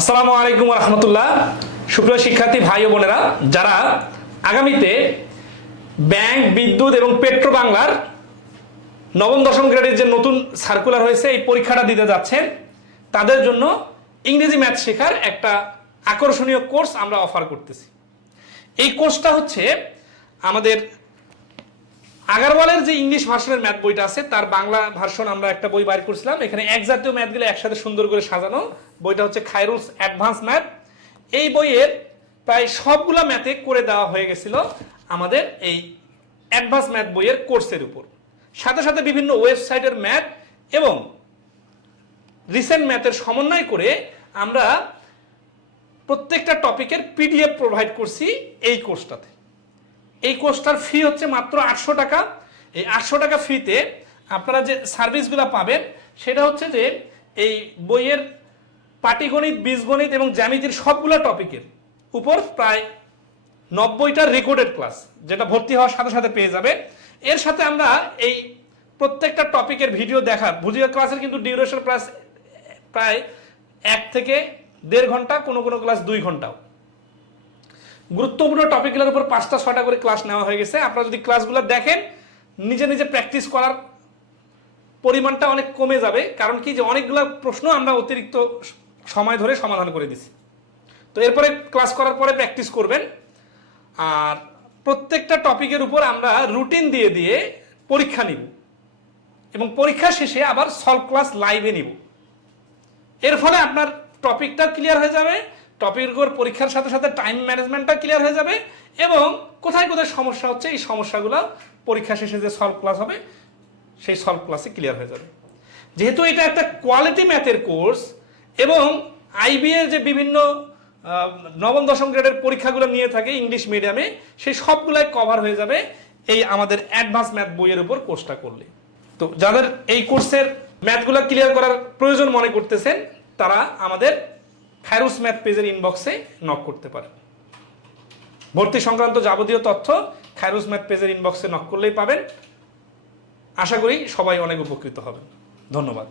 আসসালামু আলাইকুম রহমতুল্লাহ। সুপ্রিয় শিক্ষার্থী, ভাই বোনেরা, যারা আগামীতে ব্যাংক, বিদ্যুৎ এবং পেট্রো বাংলার নবম, দশম গ্রেডের যে নতুন সার্কুলার হয়েছে, এই পরীক্ষাটা দিতে যাচ্ছেন, তাদের জন্য ইংরেজি ম্যাথ শেখার একটা আকর্ষণীয় কোর্স আমরা অফার করতেছি। এই কোর্সটা হচ্ছে আমাদের আগারওয়ালের যে ইংলিশ ভার্সনের ম্যাথ বইটা আছে, তার বাংলা ভার্সন আমরা একটা বই বাইর করছিলাম। এখানে এক জাতীয় ম্যাথগুলো একসাথে সুন্দর করে সাজানো। বইটা হচ্ছে খাইরুলস অ্যাডভান্স ম্যাথ এই বইয়ের প্রায় সবগুলা ম্যাথে করে দেওয়া হয়ে গেছিল আমাদের এই অ্যাডভান্স ম্যাথ বইয়ের কোর্সের উপর। সাথে সাথে বিভিন্ন ওয়েবসাইটের ম্যাথ এবং রিসেন্ট ম্যাথের সমন্বয় করে আমরা প্রত্যেকটা টপিকের পিডিএফ প্রোভাইড করছি এই কোর্সটাতে এই কোর্সটার ফি হচ্ছে মাত্র আটশো টাকা। এই আটশো টাকা ফিতে আপনারা যে সার্ভিসগুলো পাবেন, সেটা হচ্ছে যে এই বইয়ের পাটিগণিত, বীজগণিত এবং জ্যামিতির সবগুলো টপিকের উপর প্রায় নব্বইটার রেকর্ডেড ক্লাস যেটা ভর্তি হওয়ার সাথে সাথে পেয়ে যাবে। এর সাথে আমরা এই প্রত্যেকটা টপিকের ভিডিও দেখার ভিডিও ক্লাসের কিন্তু ডিউরেশন প্রায় প্রায় এক থেকে দেড় ঘণ্টা, কোনো কোনো ক্লাস দুই ঘন্টাও। গুরুত্বপূর্ণ টপিকগুলোর উপর পাঁচটা ছটা করে ক্লাস নেওয়া হয়ে গেছে। আপনারা যদি ক্লাসগুলো দেখেন, নিজে নিজে প্র্যাকটিস করার পরিমাণটা অনেক কমে যাবে। কারণ কি যে অনেকগুলো প্রশ্ন আমরা অতিরিক্ত সময় ধরে সমাধান করে দিছি। তো এরপরে ক্লাস করার পরে প্র্যাকটিস করবেন। আর প্রত্যেকটা টপিকের উপর আমরা রুটিন দিয়ে দিয়ে পরীক্ষা নিব। এবং পরীক্ষা শেষে আবার সলভ ক্লাস লাইভে নিব। এর ফলে আপনার টপিকটা ক্লিয়ার হয়ে যাবে। টপিকের উপর পরীক্ষার সাথে সাথে টাইম ম্যানেজমেন্টটা ক্লিয়ার হয়ে যাবে এবং কোথায় কোথায় সমস্যা হচ্ছে, এই সমস্যাগুলো পরীক্ষা শেষে যে সলভ ক্লাস হবে, সেই সলভ ক্লাসে ক্লিয়ার হয়ে যাবে। যেহেতু এটা একটা কোয়ালিটি ম্যাথের কোর্স এবং আইবিএর যে বিভিন্ন নবম, দশম গ্রেডের পরীক্ষাগুলো নিয়ে থাকে ইংলিশ মিডিয়ামে সেই সবগুলাই কভার হয়ে যাবে এই আমাদের অ্যাডভান্স ম্যাথ বইয়ের উপর কোর্সটা করলে। তো যাদের এই কোর্সের ম্যাথগুলো ক্লিয়ার করার প্রয়োজন মনে করতেছেন, তারা আমাদের খায়রুস ম্যাথ পেজের ইনবক্সে নক করতে পারেন ভর্তি সংক্রান্ত যাবতীয় তথ্য খায়রুস ম্যাথ পেজের ইনবক্সে নক করলেই পাবেন। আশা করি সবাই অনেক উপকৃত হবেন। ধন্যবাদ।